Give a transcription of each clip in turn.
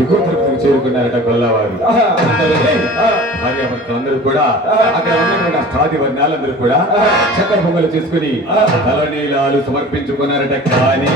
ఎగువ తరపుకి చేరుకున్నారట గొల్లవారు. భార్యాభర్తలందరూ కూడా అక్కడ ఉన్న ఖాది వర్ణాలందరూ కూడా చక్కెర పొంగలు చేసుకుని తలనీలాలు సమర్పించుకున్నారట. కానీ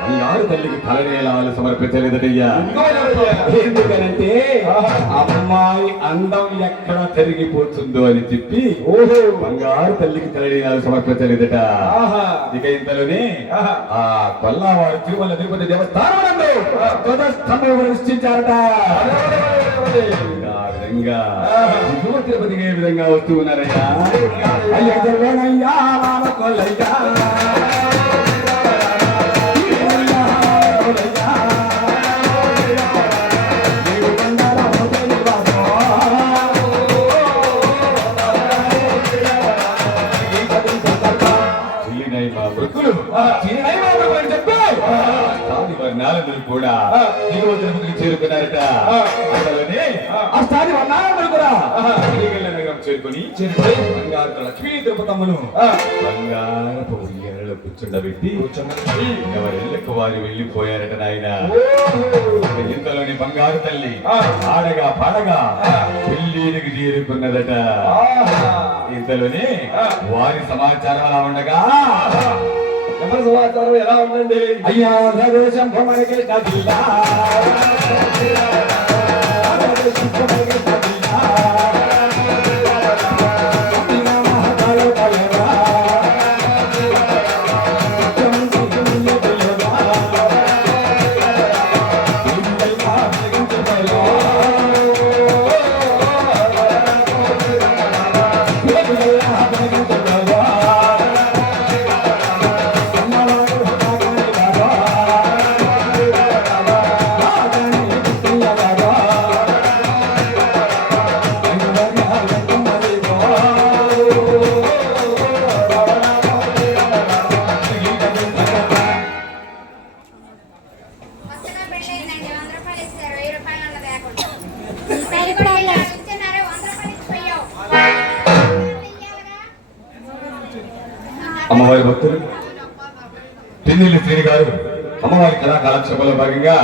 బంగారు తల్లికి తలనీలాలు సమర్పించలేదటయ్యా. ఎందుకనంటే అమ్మాయి అందం ఎక్కడ తిరిగిపోతుందో అని చెప్పి బంగారు తల్లికి తలనీలాలు సమర్పించలేదట. ఇక ఇంతలోనే ఆ కొల్లవారు తిరుమల తిరుపతి దేవస్థానంలో ధ్వజస్తంభం ప్రతిష్ఠించారట. విధంగా తిరుపతికి ఏ విధంగా వస్తూ ఉన్నారయ్యా. కొల్లయ్యా వర్ణాలందరూ కూడా దిగువ తిరుపతికి చేరుకున్నారట. అందులోనే ఆ స్థాయి వర్ణాలందరూ కూడా నగరం చేరుకొని బంగారు లక్ష్మీ తిరుపతమ్మను బంగారపు ఉయ్యాలలో కూర్చుండబెట్టి ఎవరెళ్ళకు వారు వెళ్ళిపోయారట నాయన. ఇంతలోనే బంగారు తల్లి ఆడగా పాడగా పెళ్లికి చేరుకున్నదట. ఇంతలోనే వారి సమాచారం అలా ఉండగా ఎవరి సమాచారం ఎలా ఉందండి? అయ్యా దేశం అమ్మవారి భక్తులు పిన్నెల్లి శ్రీని గారు అమ్మవారి కళా కాలక్షేపంలో భాగంగా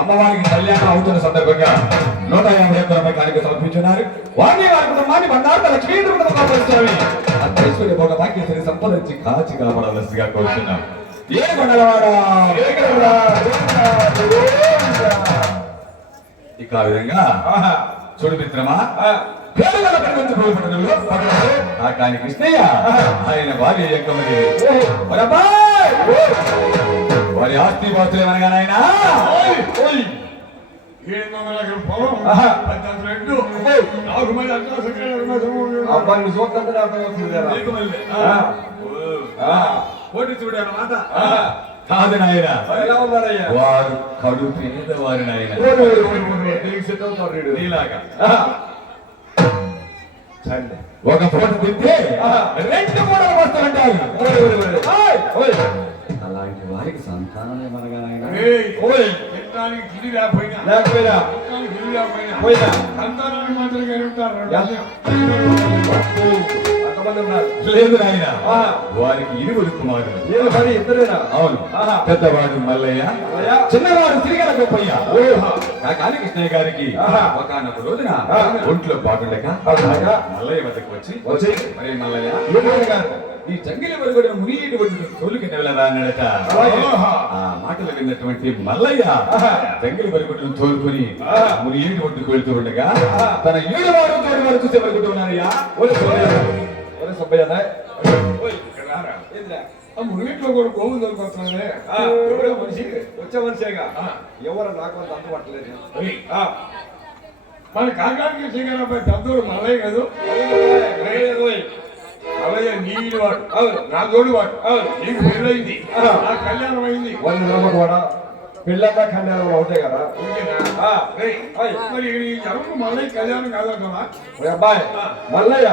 అమ్మవారికి కళ్యాణం అవుతున్న సందర్భంగా 150 రూపాయల కానుక సమర్పించున్నారు. వారిని వారి కుటుంబాన్ని బంగారు లక్ష్మీ స్వామి అత్తైశ్వర్య భోగ భాగ్యశ్వరి సంపదించి కాచి కాపాడవలసిగా కోరుతున్నాం. ఏ కొండలవాడా ఇక ఆ విధంగా చూడు మిత్రమా, కాకాని కృష్ణయ్య ఆయన భార్య ఎక్కమది వారి ఆస్తి పాస్తులు ఏమనగా నాయన 700 ఎకరం పొలం, 10 రెడ్డు, 4 మంది అబ్బాయిని చూస్తుంటే పోటీ చూడన్నమాట కాదు నాయన. ఎలా ఉన్నారయ్యా? వారు కడు పేదవారి నాయన. నీలాగా ఒక ఫోటో తింటే 2 మూడలు వస్తారంటారు. అలాంటి వారికి సంతానం ఏమనగా నాయన లేదు నాయన. వారికి 2 కుమారులు. అవును, పెద్దవాడు మల్లయ్య, చిన్నవాడు తిరిగల గొప్పయ్య. కాకాని కృష్ణయ్య గారికి ఒకనొక రోజున ఒంట్లో బాగుండక మల్లయ్య వద్దకు వచ్చి మరి మల్లయ్య ఈ జంగిలి వరకు మునిగేటి వరకు తోలుకి వెళ్ళరా అన్నాడట. ఆ మాటలు విన్నటువంటి మల్లయ్య జంగిలి వరకు తోలుకొని మునిగేటి ఒడ్డుకు వెళ్తూ ఉండగా తన 7వ వారు 3 వారు చూసే వరకు ఉన్నారయ్యా. మునిగిట్లో కూడా గోవు దొరికొస్తున్నాడే మనిషి వచ్చే మనిషేగా ఎవరు నాకు అంత పట్టలేదు. మన కాకానికి చేయగలపై పెద్దోడు మల్లయ్య కాదు, మల్లయ్య నీళ్ళు వాడు, నా తోడు వాడు. నీకు పెళ్ళయింది, నా కళ్యాణం అయింది. వాళ్ళు పెళ్ళంతా కళ్యాణం అవుతాయి కదా. మరి ఈ జరుగు మల్లయ్య కళ్యాణం కాదంటున్నా. అబ్బాయి మల్లయ్య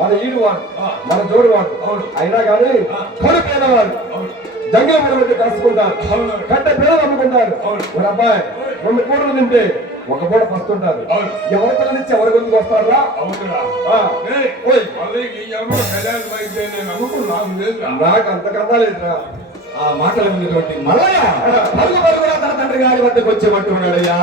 మన ఈడు వాడు, మన జోడు వాడు. అయినా కానీ కొడు పేదవాడు. జంగం పెట్టి కలుసుకుంటారు, కట్ట పిల్లలు అమ్ముకుంటారు. మరి అబ్బాయి 2 పూటలు తింటే 1 పూట పస్తుంటారు. ఎవరి పిల్లనిచ్చి ఎవరి గురించి వస్తారా? నాకు అంతకన్నా లేదురా. ఆ మాటలు విన్నటువంటి మల్లయ్య పరుగు పరుగున తన తండ్రి గారి వద్దకు వచ్చేమంటున్నాడయ్యా.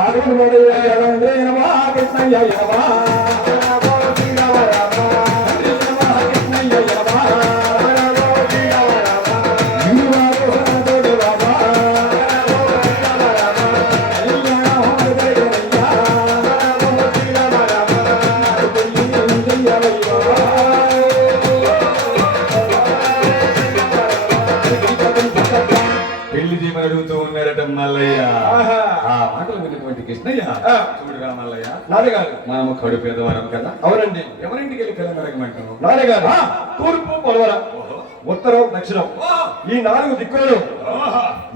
పెళ్లి చేయమని అడుగుతూ ఉన్నారట మల్లయ్య. ఆ మాటలు విన్నటువంటి కృష్ణయ్య చూడుగా మల్లయ్య, నాన్నగారు మనము కడు పేదవారం కదా. అవునండి. ఎవరింటికి వెళ్ళి పిల్లలు అడగమంటాము? నాన్నగారు తూర్పు పడవర, ఉత్తరం దక్షిణం, ఈ 4 దిక్కులను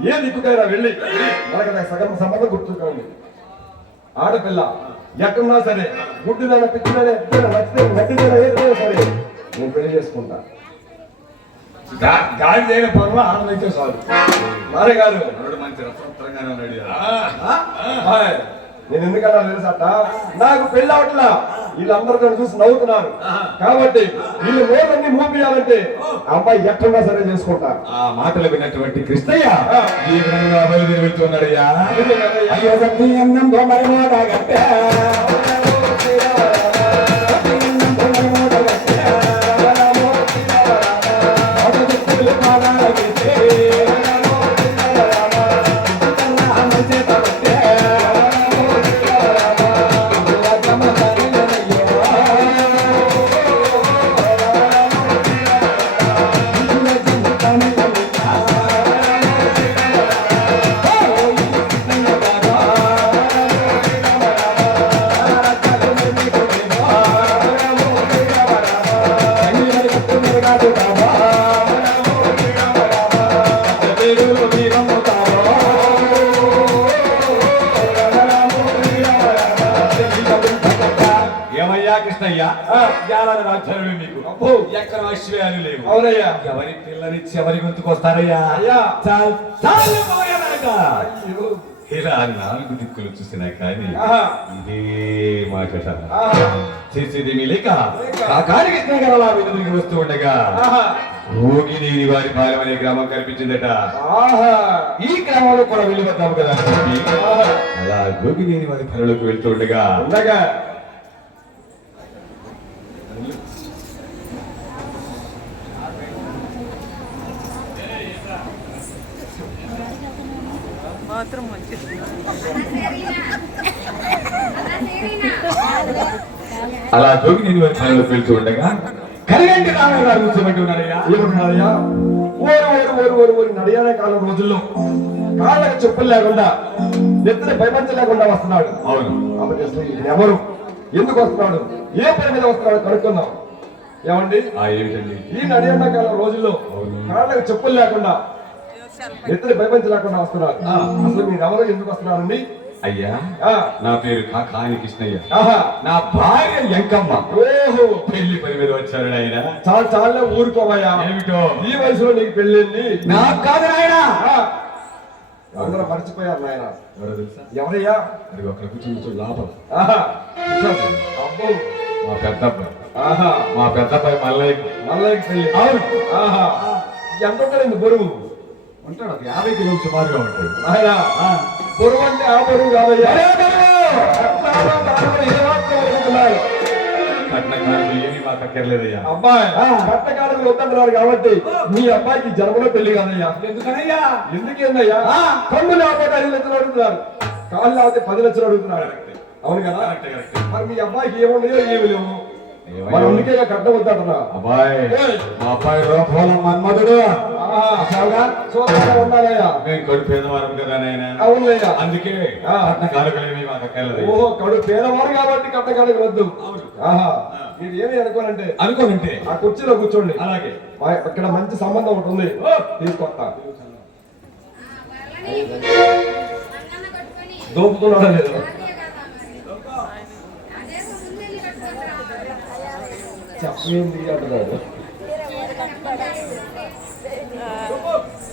ఏ దిక్కుకైనా వెళ్ళి మనకు సగం సంబంధం గుర్తుంటుంది. ఆడపిల్ల ఎక్కడున్నా సరే, గుడ్డుదైనా పిచ్చిదైనా నచ్చితే నట్టిదైనా ఏదైనా సరే నేను పెళ్లి చేసుకుంటా. గాడి చేయన పర్వ ఆడదైతే చాలు. నాన్నగారు మంచి రసవత్తరంగానే ఉన్నాడు. నేను ఎందుకన్నా తెలుసట, నాకు పెళ్లి అవట్లా, వీళ్ళందరూ నన్ను చూసి నవ్వుతున్నారు. కాబట్టి వీళ్ళు నోళ్ళన్నీ మూపియాలంటే అమ్మాయి ఎట్టన్నా సరే చేసుకుంటా. ఆ మాటలు విన్నటువంటి కృష్ణయ్య ఈ విధంగా బయలుదేరి వెళ్తున్నాడయ్యా. అయ్యో సత్తి అన్నం దొంగ గట్టే కృష్ణయ్య జ్ఞానాన్ని రాజ్యాలు నీకు అబ్బో ఎక్కడ ఐశ్వర్యాలు లేవు. అవునయ్యా, ఎవరి పిల్లనిచ్చి ఎవరి గొంతుకొస్తారయ్యా. ఇలా 4 దిక్కులు చూసినా కానీ ఇదే మాట చేసేదేమీ లేక కాకాని కృష్ణయ్య గారు అలా వెనుదిరిగి వస్తూ ఉండగా భోగినేని వారి పాలెం అనే గ్రామం కనిపించిందట. ఈ గ్రామంలో కూడా వెళ్ళిపోతాము కదా అని చెప్పి అలా భోగినేని వారి పనులకు వెళ్తూ ఉండగా మాత్రం మంచిది. అలా భోగినేని వారి పనులకు వెళ్తూ ఉండగా కరిగంటి రామయ్య గారు కూర్చోబెట్టి ఉన్నారయ్యా. ఏమన్నారయ్యా, ఓరు నడియాడే కాలం రోజుల్లో కాళ్ళకి చెప్పులు లేకుండా నెత్తిన భయపంచ లేకుండా వస్తున్నాడు. అవును, కాబట్టి అసలు ఈయన ఎవరు, ఎందుకు వస్తున్నాడు, ఏ పని మీద వస్తున్నాడు కనుక్కుందాం. ఏమండి, ఏమిటండి ఈ నడియాడ కాలం రోజుల్లో కాళ్ళకి చెప్పులు లేకుండా నెత్తిన భయపంచ లేకుండా వస్తున్నారు. అసలు మీరు ఎవరు, ఎందుకు వస్తున్నారండి? అయ్యా, నా పేరు కాకాని కృష్ణయ్య. ఆహా, నా భార్య ఎంకమ్మ. ఓహో, పెళ్లి పని మీద వచ్చారు ఆయన. చాలా ఊరుకోవయ్యా. ఏమిటో ఈ వయసులో నీకు పెళ్ళింది? నాకు కాదు నాయన. అందరూ మర్చిపోయారు నాయన. ఎవరో తెలుసా? ఎవరయ్యా? అది ఒక కూర్చొని లోపల. ఆహా, అబ్బో, మా పెద్దబ్బాయి. ఆహా, మా పెద్దబ్బాయి మల్లయ్య. మల్లయ్యకి పెళ్ళి. అవును. ఆహా, ఎంత ఉంటాడు బరువు? ఉంటాడు, 50 కిలోలు సుమారుగా ఉంటాడు. ఆయన బరువు అంటే ఆ బరువు కాదయ్యా. కట్నకారులు ఏమి మాకు అక్కర్లేదయ్యా. అబ్బాయి కట్టకారులు వద్దంటున్నారు కాబట్టి మీ అబ్బాయికి జన్మలో పెళ్లి కాదయ్యా. ఎందుకనయ్యా? ఎందుకేందయ్యా? కన్ను లేకపోతే 5 లక్షలు అడుగుతున్నారు, కాళ్ళు లేకపోతే 10 లక్షలు అడుగుతున్నారు. అవును కదా? మరి మీ అబ్బాయికి ఏమున్నాయో ఏమి లేవు, మరి అందుకే కట్నం వద్దంటున్నా. అబ్బాయి, మా అబ్బాయి రూపంలో మన్మధుడు. ఉండాలయ్యా. మేము కడు పేదవారం కదా నాయన. అవునయ్యా, అందుకే కట్నకారులు మాకు అక్కర్లేదు. ఓహో, కడు పేదవారు కాబట్టి కట్టకాలకు వద్దు. ఆహా, మీరు ఏమి అనుకోనంటే ఆ కుర్చీలో కూర్చోండి. అలాగే, అక్కడ మంచి సంబంధం ఒకటి ఉంది, తీసుకొస్తా. దోపుతున్నాడా లేదు? చెప్పేంది అంటున్నాడు.